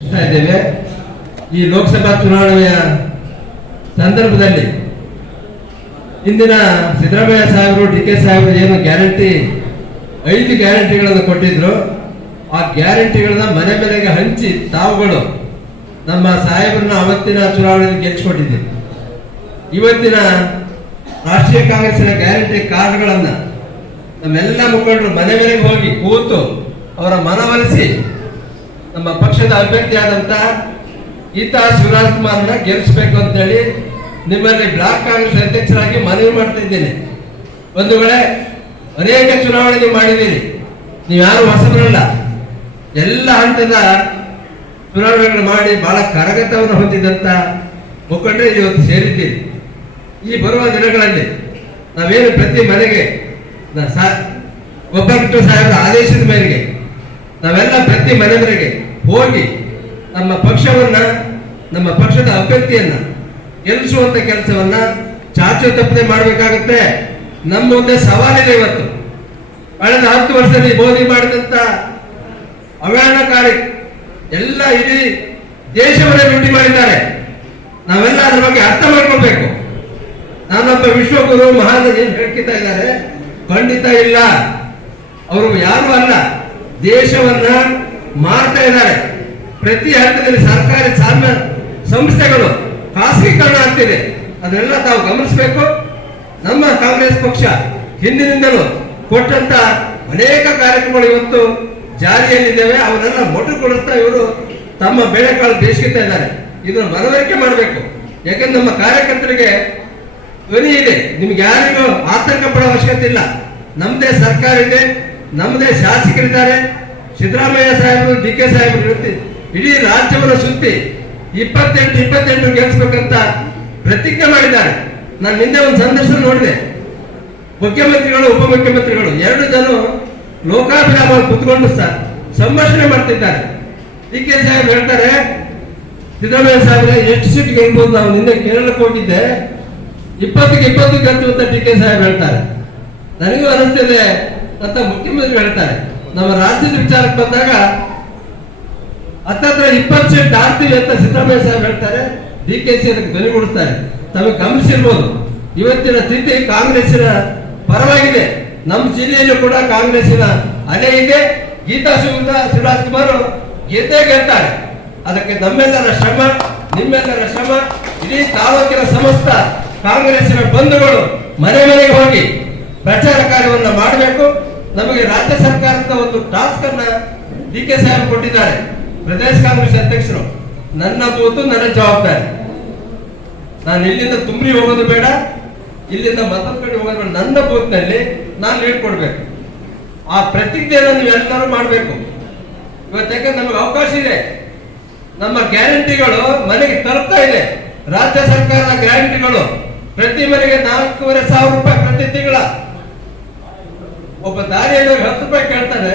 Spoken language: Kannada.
ಇದ್ದೇವೆ. ಈ ಲೋಕಸಭಾ ಚುನಾವಣೆಯ ಸಂದರ್ಭದಲ್ಲಿ ಇಂದಿನ ಸಿದ್ದರಾಮಯ್ಯ ಸಾಹೇಬರು ಡಿ ಕೆ ಸಾಹೇಬರು ಏನು ಗ್ಯಾರಂಟಿ, ಐದು ಗ್ಯಾರಂಟಿಗಳನ್ನು ಕೊಟ್ಟಿದ್ರು. ಆ ಗ್ಯಾರಂಟಿಗಳನ್ನ ಮನೆ ಮನೆಗೆ ಹಂಚಿ ತಾವುಗಳು ನಮ್ಮ ಸಾಹೇಬರನ್ನ ಅವತ್ತಿನ ಚುನಾವಣೆಯಲ್ಲಿ ಗೆಲ್ಲಿಸ್ಕೊಟ್ಟಿದ್ದೀವಿ ಇವತ್ತಿನ ರಾಷ್ಟ್ರೀಯ ಕಾಂಗ್ರೆಸ್ನ ಗ್ಯಾರಂಟಿ ಕಾರ್ಡ್ಗಳನ್ನ ನಮ್ಮೆಲ್ಲ ಮುಖಂಡರು ಮನೆ ಮನೆಗೆ ಹೋಗಿ ಕೂತು ಅವರ ಮನವೊಲಿಸಿ ನಮ್ಮ ಪಕ್ಷದ ಅಭ್ಯರ್ಥಿಯಾದಂತ ಗೀತಾ ಶಿವರಾಜ್ ಕುಮಾರ್ನ ಗೆಲ್ಲಿಸಬೇಕು ಅಂತೇಳಿ ನಿಮ್ಮಲ್ಲಿ ಬ್ಲಾಕ್ ಕಾಂಗ್ರೆಸ್ ಅಧ್ಯಕ್ಷರಾಗಿ ಮನವಿ ಮಾಡ್ತಾ ಇದ್ದೇನೆ. ಒಂದು ವೇಳೆ ಅನೇಕ ಚುನಾವಣೆ ನೀವು ಮಾಡಿದ್ದೀರಿ. ನೀವು ಯಾರು ಹೊಸಬರಲ್ಲ. ಎಲ್ಲ ಹಂತದ ಚುನಾವಣೆಗಳು ಮಾಡಿ ಬಹಳ ಕರಗತವನ್ನು ಹೊಂದಿದಂತ ಮುಖಂಡರು ಇವತ್ತು ಸೇರಿದ್ದೀರಿ. ಈ ಬರುವ ದಿನಗಳಲ್ಲಿ ನಾವೇನು ಪ್ರತಿ ಮನೆಗೆ ಒಬ್ಬ ಸಾಹೇಬರ ಆದೇಶದ ಮೇರೆಗೆ ನಾವೆಲ್ಲ ಪ್ರತಿ ಮನೆಯವರೆಗೆ ಹೋಗಿ ನಮ್ಮ ಪಕ್ಷವನ್ನ, ನಮ್ಮ ಪಕ್ಷದ ಅಭ್ಯರ್ಥಿಯನ್ನ ಗೆಲ್ಲಿಸುವಂತ ಕೆಲಸವನ್ನ ಚಾಚು ತಪ್ಪದೆ ಮಾಡಬೇಕಾಗುತ್ತೆ. ನಮ್ಮ ಮುಂದೆ ಸವಾಲಿದೆ ಇವತ್ತು. ಕಳೆದ ಹತ್ತು ವರ್ಷದಲ್ಲಿ ಮೋದಿ ಮಾಡಿದಂತ ಅವಹೇಳನಕಾರಿ ಎಲ್ಲ ಇಡೀ ದೇಶವನ್ನೇ ಲೂಟಿ ಮಾಡಿದ್ದಾರೆ. ನಾವೆಲ್ಲ ಅದ್ರ ಬಗ್ಗೆ ಅರ್ಥ ಮಾಡ್ಕೊಳ್ಬೇಕು ನಾನೊಬ್ಬ ವಿಶ್ವಗುರು, ಮಹಾನ್ ಏನ್ ಹೇಳ್ಕಿತಾ ಇದ್ದಾರೆ? ಖಂಡಿತ ಇಲ್ಲ. ಅವರು ಯಾರು ಅಲ್ಲ. ದೇಶವನ್ನ ಮಾರ್ತಾ ಇದ್ದಾರೆ. ಪ್ರತಿ ಹಂತದಲ್ಲಿ ಸರ್ಕಾರಿ ಸಾಮ್ಯ ಸಂಸ್ಥೆಗಳು ಖಾಸಗೀಕರಣ ಆಗ್ತಿದೆ. ಅದನ್ನೆಲ್ಲ ತಾವು ಗಮನಿಸಬೇಕು. ನಮ್ಮ ಕಾಂಗ್ರೆಸ್ ಪಕ್ಷ ಹಿಂದಿನಿಂದಲೂ ಕೊಟ್ಟಂತ ಅನೇಕ ಕಾರ್ಯಕ್ರಮಗಳು ಇವತ್ತು ಜಾರಿಯಲ್ಲಿದ್ದೇವೆ. ಅವನ್ನೆಲ್ಲ ಮೊಟಕುಗೊಳಿಸ್ತಾ ಇವರು ತಮ್ಮ ಬೇಳೆಕಾಳು ಬೇಯಿಸ್ಕೊತಾ ಇದ್ದಾರೆ. ಇದನ್ನು ಮನವರಿಕೆ ಮಾಡಬೇಕು. ಯಾಕಂದ್ರೆ ನಮ್ಮ ಕಾರ್ಯಕರ್ತರಿಗೆ ಧ್ವನಿ ಇದೆ. ನಿಮ್ಗೆ ಯಾರಿಗೂ ಆತಂಕ ಪಡೋ ಅವಶ್ಯಕತೆ ಇಲ್ಲ. ನಮ್ದೇ ಸರ್ಕಾರ ಇದೆ. ನಮ್ಮದೇ ಶಾಸಕರಿದ್ದಾರೆ. ಸಿದ್ದರಾಮಯ್ಯ ಸಾಹೇಬರು ಡಿ ಕೆ ಸಾಹೇಬರು ಇಡೀ ರಾಜ್ಯವನ್ನು ಸುತ್ತಿ ಇಪ್ಪತ್ತೆಂಟು ಇಪ್ಪತ್ತೆಂಟು ಗೆಲ್ಸ್ಬೇಕಂತ ಪ್ರತಿಜ್ಞೆ ಮಾಡಿದ್ದಾರೆ. ನಾನು ನಿನ್ನೆ ಒಂದು ಸಂದರ್ಶನ ನೋಡಿದೆ. ಮುಖ್ಯಮಂತ್ರಿಗಳು, ಉಪಮುಖ್ಯಮಂತ್ರಿಗಳು ಎರಡು ಜನ ಲೋಕಾಭಿರಾಮ ಕುತ್ಕೊಂಡು ಸರ್ ಸಂಭಾಷಣೆ ಮಾಡ್ತಿದ್ದಾರೆ. ಡಿ ಕೆ ಸಾಹೇಬ್ ಹೇಳ್ತಾರೆ, ಸಿದ್ದರಾಮಯ್ಯ ಸಾಹೇಬ್ರೆ, ಎಷ್ಟು ಸೀಟ್ ಗೆಲ್ಬಹುದು ನಾವು ನಿನ್ನೆ ಕೇರಳಕ್ಕೆ ಹೋಗಿದ್ದೆ. ಇಪ್ಪತ್ತಿಗೆ ಇಪ್ಪತ್ತು ಗೆಲ್ತು ಅಂತ ಡಿ ಕೆ ಸಾಹೇಬ್ ಹೇಳ್ತಾರೆ. ನನಗೂ ಅನಿಸ್ತಿದೆ ಅಂತ ಮುಖ್ಯಮಂತ್ರಿ ಹೇಳ್ತಾರೆ. ನಮ್ಮ ರಾಜ್ಯದ ವಿಚಾರಕ್ಕೆ ಬಂದಾಗ ಹತ್ತತ್ರ ಇಪ್ಪತ್ತು ಸೀಟ್ ಆಗ್ತೀವಿ ಅಂತ ಸಿದ್ದರಾಮಯ್ಯ ಸಾಹೇಬ್ ಹೇಳ್ತಾರೆ. ಡಿ ಕೆ ಸಿ ಅದಕ್ಕೆ ಧ್ವನಿಗೂಡಿಸ್ತಾರೆ ತಮಗೆ ಗಮನಿಸಿರ್ಬೋದು. ಇವತ್ತಿನ ಸ್ಥಿತಿ ಕಾಂಗ್ರೆಸ್ಸಿನ ಪರವಾಗಿದೆ. ನಮ್ಮ ಜಿಲ್ಲೆಯಲ್ಲೂ ಕೂಡ ಕಾಂಗ್ರೆಸ್ಸಿನ ಅಲೆ ಇದೆ. ಗೀತಾ ಶಿವದ ಶಿವರಾಜ್ ಕುಮಾರ್ ಗೆದ್ದೇ ಗೆಲ್ತಾರೆ ಅದಕ್ಕೆ ನಮ್ಮೆಲ್ಲರ ಶ್ರಮ, ನಿಮ್ಮೆಲ್ಲರ ಶ್ರಮ, ಇಡೀ ತಾಲೂಕಿನ ಸಮಸ್ತ ಕಾಂಗ್ರೆಸ್ಸಿನ ಬಂಧುಗಳು ಮನೆ ಮನೆಗೆ ಹೋಗಿ ಪ್ರಚಾರ ಕಾರ್ಯವನ್ನು ಮಾಡಬೇಕು. ನಮಗೆ ರಾಜ್ಯ ಸರ್ಕಾರದ ಒಂದು ಟಾಸ್ಕ್ ಅನ್ನ ಡಿ ಕೆ ಸಾಹೇಬ್ ಕೊಟ್ಟಿದ್ದಾರೆ. ಪ್ರದೇಶ ಕಾಂಗ್ರೆಸ್ ಅಧ್ಯಕ್ಷರು, ನನ್ನ ಬೂತು ನನ್ನ ಜವಾಬ್ದಾರಿ. ನಾನು ಇಲ್ಲಿಂದ ತುಂಬಿ ಹೋಗೋದು ಬೇಡ, ಇಲ್ಲಿಂದ ಮತ್ತೊಂದು ಕಡೆ ಹೋಗೋದು ನನ್ನ ಬೂತ್ನಲ್ಲಿ ನಾನು ಲೀಡ್ ಆ ಪ್ರತಿಜ್ಞೆಯನ್ನು ನೀವೆಲ್ಲರೂ ಮಾಡಬೇಕು. ಇವತ್ತು ನಮಗೆ ಅವಕಾಶ ಇದೆ. ನಮ್ಮ ಗ್ಯಾರಂಟಿಗಳು ಮನೆಗೆ ತಲುಪ್ತಾ ಇದೆ. ರಾಜ್ಯ ಸರ್ಕಾರದ ಗ್ಯಾರಂಟಿಗಳು ಪ್ರತಿ ಮನೆಗೆ ನಾಲ್ಕೂವರೆ ಸಾವಿರ ಒಬ್ಬ ದಾರಿಯಲ್ಲಿ ಹತ್ತು ರೂಪಾಯಿ ಕೇಳ್ತಾನೆ